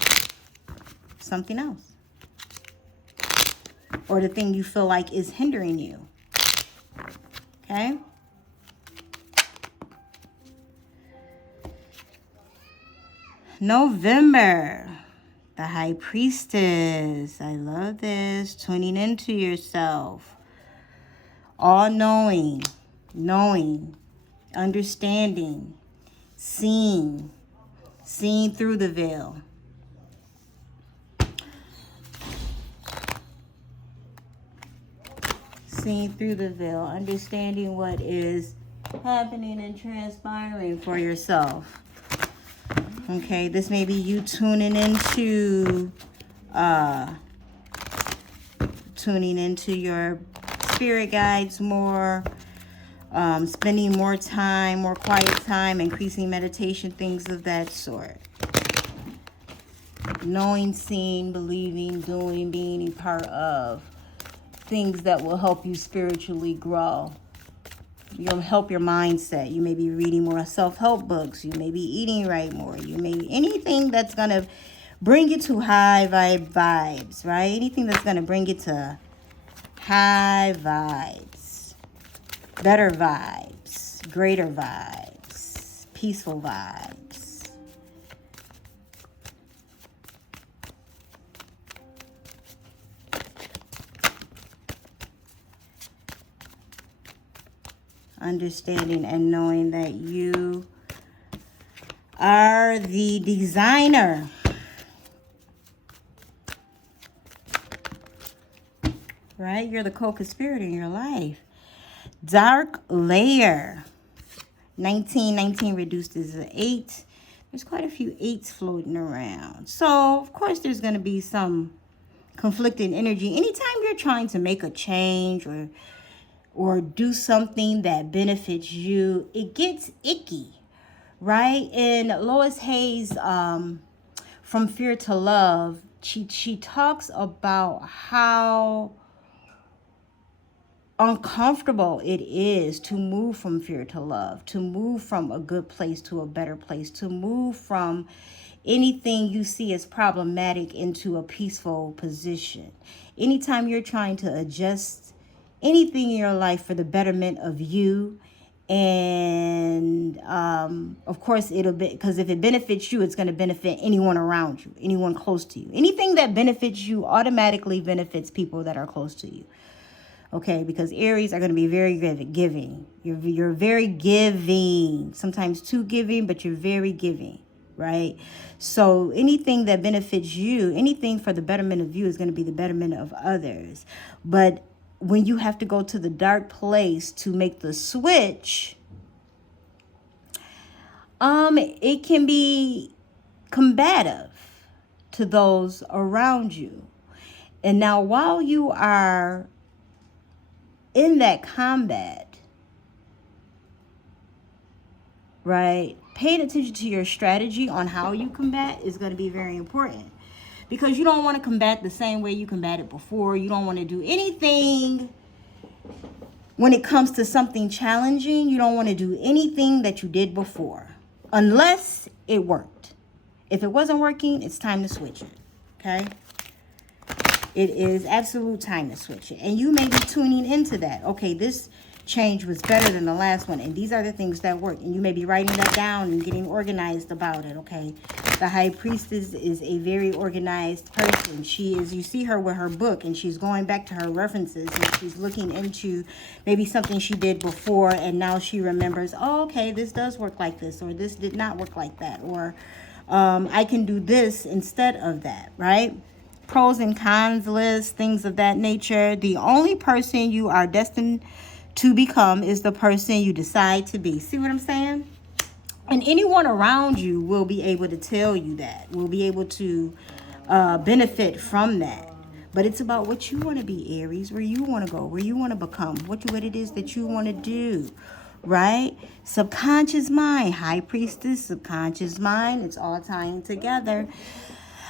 something else. Or the thing you feel like is hindering you. Okay? November. The High Priestess. I love this. Tuning into yourself. All-knowing. Knowing. Understanding. Seeing. Seeing through the veil. Seeing through the veil, understanding what is happening and transpiring for yourself. Okay, this may be you tuning into your spirit guides more, spending more time, more quiet time, increasing meditation, things of that sort. Knowing, seeing, believing, doing, being a part of things that will help you spiritually grow. You'll help your mindset. You may be reading more self-help books. You may be eating right more. You may anything that's going to bring you to high vibes, right? Anything that's going to bring you to high vibes, better vibes, greater vibes, peaceful vibes. Understanding and knowing that you are the designer. Right? You're the co-conspirator in your life. Dark layer. 19 reduced is an 8. There's quite a few 8s floating around. So, of course, there's going to be some conflicting energy. Anytime you're trying to make a change or do something that benefits you, it gets icky, right? And Lois Hayes, from Fear to Love, she talks about how uncomfortable it is to move from fear to love, to move from a good place to a better place, to move from anything you see as problematic into a peaceful position. Anytime you're trying to adjust anything in your life for the betterment of you, and of course it'll be, because if it benefits you, it's going to benefit anyone around you, anyone close to you. Anything that benefits you automatically benefits people that are close to you. Okay, because Aries are going to be very giving. You're very giving, sometimes too giving, but you're very giving, right? So anything that benefits you, anything for the betterment of you is going to be the betterment of others. But when you have to go to the dark place to make the switch, it can be combative to those around you. And now while you are in that combat, right, paying attention to your strategy on how you combat is going to be very important. Because you don't want to combat the same way you combated before. You don't want to do anything when it comes to something challenging. You don't want to do anything that you did before. Unless it worked. If it wasn't working, it's time to switch it. Okay? It is absolute time to switch it. And you may be tuning into that. Okay, this change was better than the last one. And these are the things that work. And you may be writing that down and getting organized about it. Okay? The High Priestess is a very organized person. She is, you see her with her book, and she's going back to her references, and she's looking into maybe something she did before, and now she remembers, oh, okay, this does work like this, or this did not work like that, or I can do this instead of that, right? Pros and cons list, things of that nature. The only person you are destined to become is the person you decide to be. See what I'm saying? And anyone around you will be able to tell you that, will be able to benefit from that. But it's about what you want to be, Aries, where you want to go, where you want to become, what it is that you want to do, right? Subconscious mind, High Priestess, subconscious mind, it's all tying together.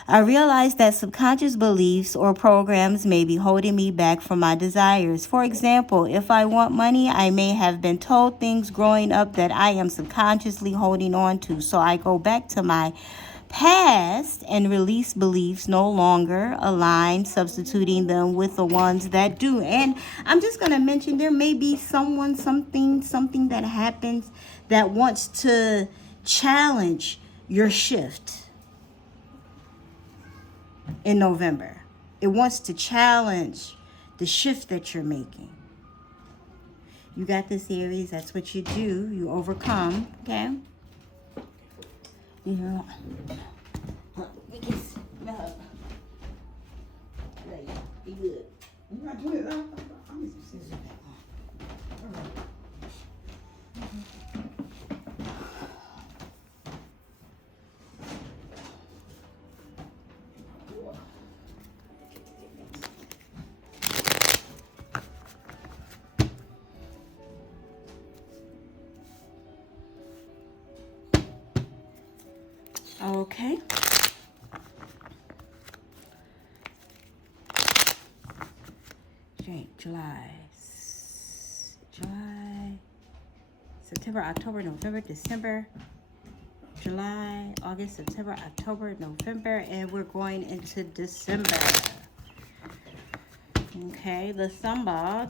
I realize that subconscious beliefs or programs may be holding me back from my desires. For example, if I want money, I may have been told things growing up that I am subconsciously holding on to. So I go back to my past and release beliefs no longer align, substituting them with the ones that do. And I'm just going to mention there may be someone, something that happens that wants to challenge your shift. In November, it wants to challenge the shift that you're making. You got this, Aries. That's what you do. You overcome. Okay. You know. Be good. You're not doing it. I'm just scissors back on. All right. Okay. July, September, October, November, December, July, August, September, October, November, and we're going into December. Okay, December.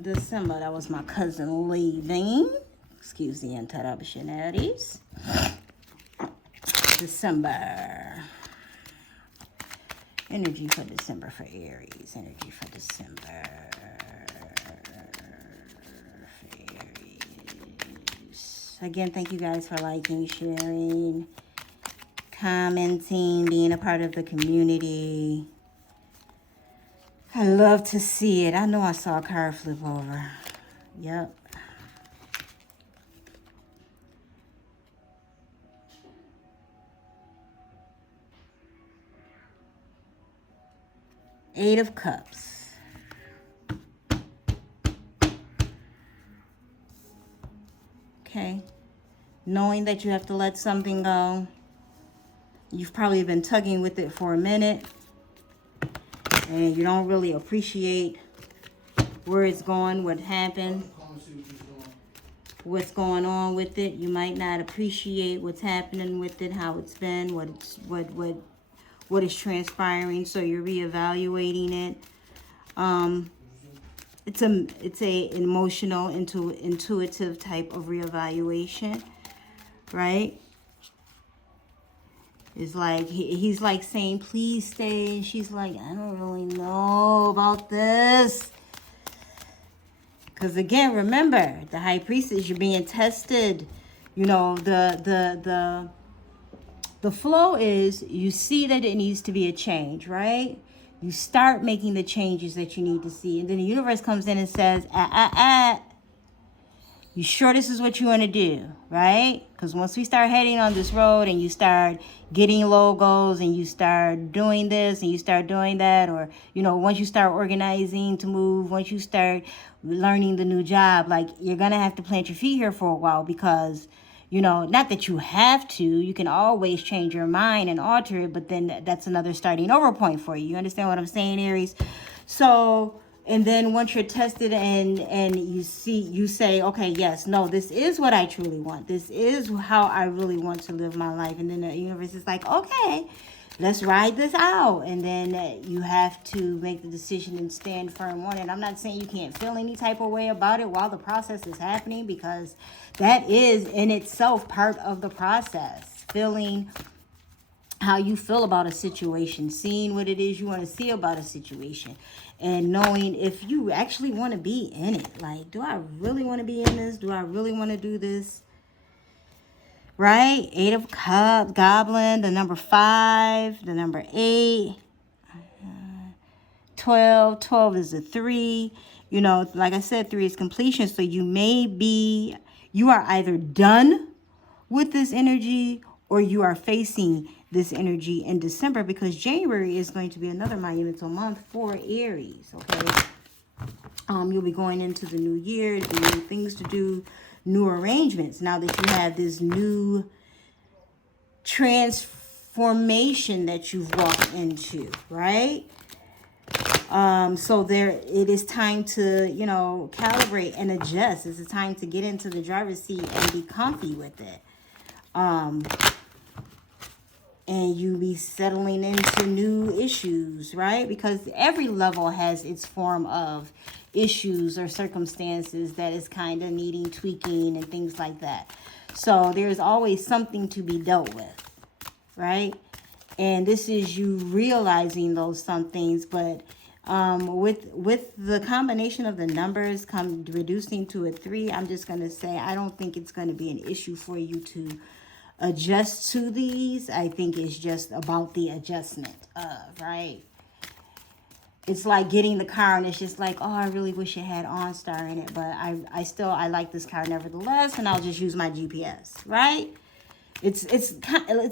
December, that was my cousin leaving. Excuse the interruptionalities. December. Energy for December for Aries. Energy for December for Aries. Again, thank you guys for liking, sharing, commenting, being a part of the community. I love to see it. I know I saw a card flip over. Yep. Eight of Cups. Okay. Knowing that you have to let something go. You've probably been tugging with it for a minute. And you don't really appreciate where it's going, what happened, what's going on with it. You might not appreciate what's happening with it, how it's been, what is transpiring. So you're reevaluating it. It's a emotional, intuitive type of reevaluation, right? It's like, he's like saying, please stay. And she's like, I don't really know about this. Because again, remember, the high priestess, you're being tested. You know, the flow is you see that it needs to be a change, right? You start making the changes that you need to see. And then the universe comes in and says, you sure this is what you want to do, right? Because once we start heading on this road and you start getting logos and you start doing this and you start doing that, or, you know, once you start organizing to move, once you start learning the new job, like, you're going to have to plant your feet here for a while because, you know, not that you have to, you can always change your mind and alter it, but then that's another starting over point for you. You understand what I'm saying, Aries? So, and then once you're tested and you say, okay, yes, no, this is what I truly want. This is how I really want to live my life. And then the universe is like, okay, let's ride this out. And then you have to make the decision and stand firm on it. I'm not saying you can't feel any type of way about it while the process is happening, because that is in itself part of the process. Feeling how you feel about a situation, seeing what it is you want to see about a situation, and knowing if you actually want to be in it. Like, do I really want to be in this? Do I really want to do this? Right? 8 of Cups, Goblin, the number 5, the number 8, 12. 12 is a 3. You know, like I said, 3 is completion. So you are either done with this energy or you are facing this energy in December, because January is going to be another monumental month for Aries, okay? You'll be going into the new year, new things to do, new arrangements. Now that you have this new transformation that you've walked into, right? So it is time to, you know, calibrate and adjust. It's a time to get into the driver's seat and be comfy with it. And you be settling into new issues, right? Because every level has its form of issues or circumstances that is kind of needing tweaking and things like that. So there's always something to be dealt with, right? And this is you realizing those some things, but with the combination of the numbers reducing to a 3, I'm just going to say I don't think it's going to be an issue for you to adjust to these. I think it's just about the adjustment of, right? It's like getting the car and it's just like, oh, I really wish it had OnStar in it, but I like this car nevertheless, and I'll just use my GPS, right? It's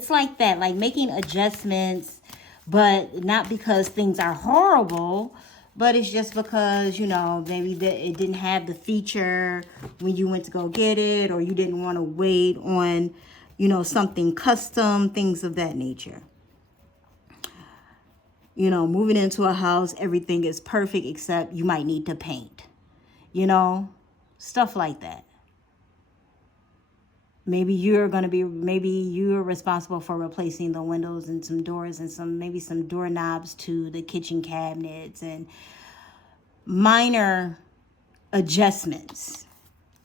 like that, like making adjustments, but not because things are horrible, but it's just because, you know, maybe it didn't have the feature when you went to go get it, or you didn't want to wait on, you know, something custom, things of that nature. You know, moving into a house, everything is perfect except you might need to paint, you know, stuff like that. Maybe you're responsible for replacing the windows and some doors and maybe some doorknobs to the kitchen cabinets, and minor adjustments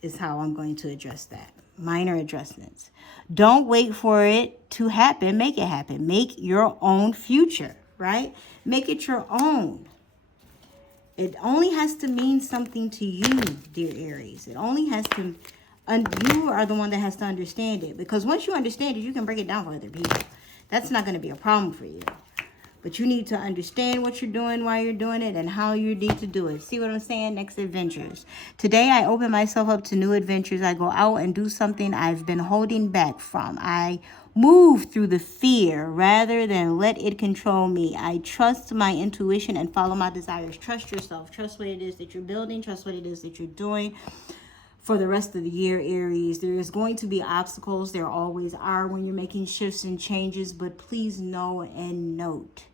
is how I'm going to address that. Minor adjustments. Don't wait for it to happen. Make it happen. Make your own future, right? Make it your own. It only has to mean something to you, dear Aries. It only has to, you are the one that has to understand it. Because once you understand it, you can break it down for other people. That's not going to be a problem for you. But you need to understand what you're doing, why you're doing it, and how you need to do it. See what I'm saying? Next, adventures. Today, I open myself up to new adventures. I go out and do something I've been holding back from. I move through the fear rather than let it control me. I trust my intuition and follow my desires. Trust yourself. Trust what it is that you're building. Trust what it is that you're doing. For the rest of the year, Aries, there is going to be obstacles. There always are when you're making shifts and changes, but please know and note,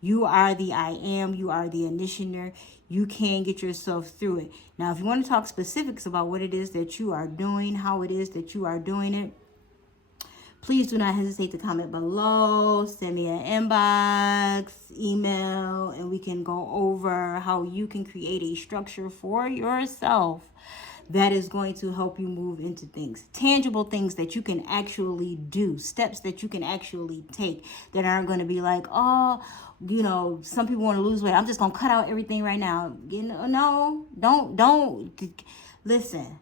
you are the I am. You are the initiator. You can get yourself through it. Now, if you want to talk specifics about what it is that you are doing, how it is that you are doing it, please do not hesitate to comment below. Send me an inbox, email, and we can go over how you can create a structure for yourself that is going to help you move into things. Tangible things that you can actually do. Steps that you can actually take that aren't going to be like, oh, you know, some people want to lose weight. I'm just going to cut out everything right now. You know, no, don't. Listen.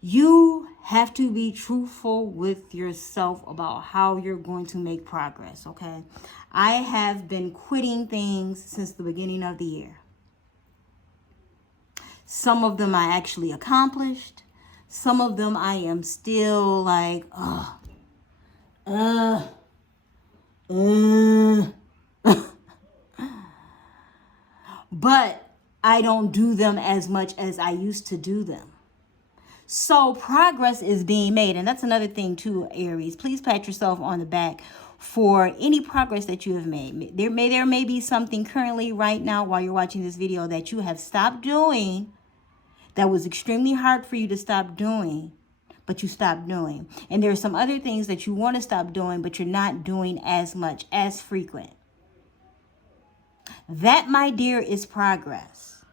You have to be truthful with yourself about how you're going to make progress, okay? I have been quitting things since the beginning of the year. Some of them I actually accomplished. Some of them I am still like, but I don't do them as much as I used to do them. So progress is being made. And that's another thing too, Aries. Please pat yourself on the back for any progress that you have made. There may be something currently right now while you're watching this video that you have stopped doing that was extremely hard for you to stop doing, but you stopped doing. And there are some other things that you want to stop doing, but you're not doing as much, as frequent. That, my dear, is progress.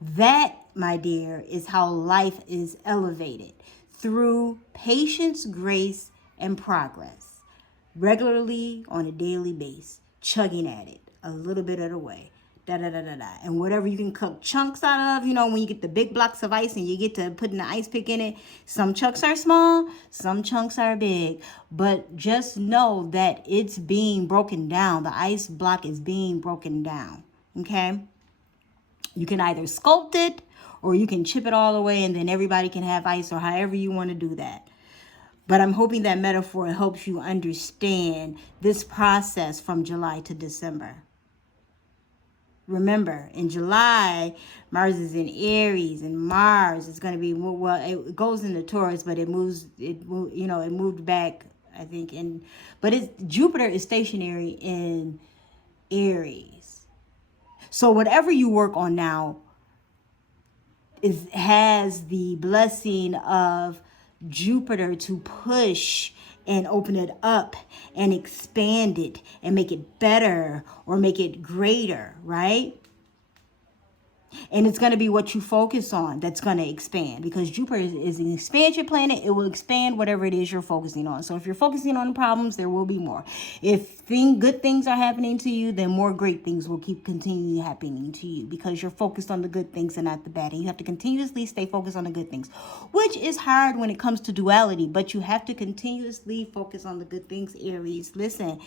That, my dear, is how life is elevated through patience, grace, and progress. Regularly, on a daily basis, chugging at it a little bit of the way. And whatever you can cook chunks out of, you know, when you get the big blocks of ice and you get to put an ice pick in it, some chunks are small, some chunks are big. But just know that it's being broken down. The ice block is being broken down, okay? You can either sculpt it or you can chip it all away and then everybody can have ice, or however you want to do that. But I'm hoping that metaphor helps you understand this process from July to December. Remember, in July, Mars is in Aries, and Mars is going to be, well, it goes into Taurus, but it moved back, I think, but Jupiter is stationary in Aries. So whatever you work on now has the blessing of Jupiter to push and open it up and expand it and make it better or make it greater, right? And it's going to be what you focus on that's going to expand, because Jupiter is an expansion planet. It will expand whatever it is you're focusing on. So if you're focusing on problems, there will be more. If good things are happening to you, then more great things will keep continuing happening to you, because you're focused on the good things and not the bad. And you have to continuously stay focused on the good things, which is hard when it comes to duality, but you have to continuously focus on the good things, Aries. Listen.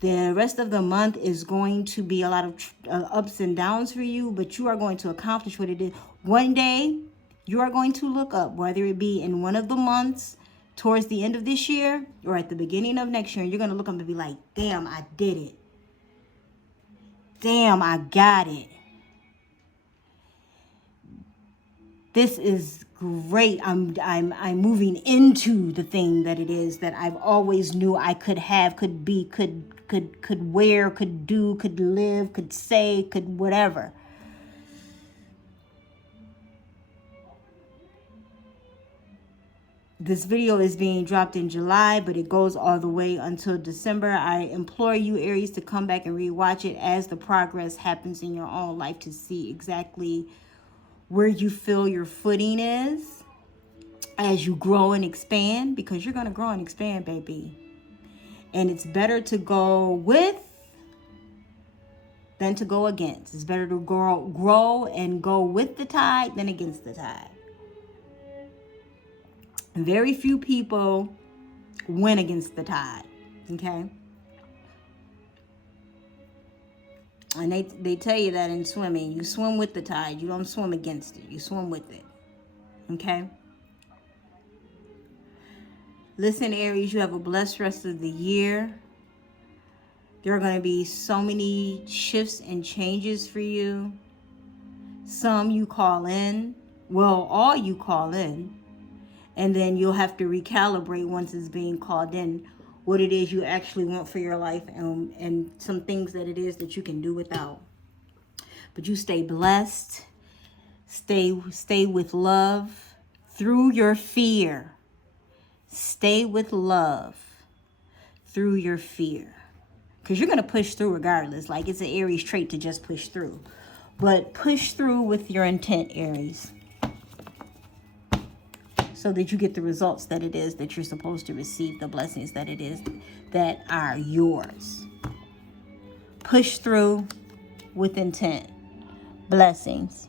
The rest of the month is going to be a lot of ups and downs for you, but you are going to accomplish what it is. One day, you are going to look up, whether it be in one of the months towards the end of this year or at the beginning of next year, and you're going to look up and be like, damn, I did it. Damn, I got it. This is great. I'm moving into the thing that it is that I've always knew I could have, could be, could wear, could do, could live, could say, could whatever. This video is being dropped in July, but it goes all the way until December. I implore you, Aries, to come back and rewatch it as the progress happens in your own life to see exactly where you feel your footing is as you grow and expand, because you're going to grow and expand, baby. And it's better to go with than to go against. It's better to grow and go with the tide than against the tide. Very few people win against the tide, okay? And they tell you that in swimming. You swim with the tide. You don't swim against it. You swim with it, okay? Listen, Aries, you have a blessed rest of the year. There are going to be so many shifts and changes for you. Some you call in. Well, all you call in. And then you'll have to recalibrate once it's being called in what it is you actually want for your life, and some things that it is that you can do without. But you stay blessed. Stay with love through your fear. Stay with love through your fear. Because you're going to push through regardless. Like, it's an Aries trait to just push through. But push through with your intent, Aries, so that you get the results that it is that you're supposed to receive, the blessings that it is that are yours. Push through with intent. Blessings.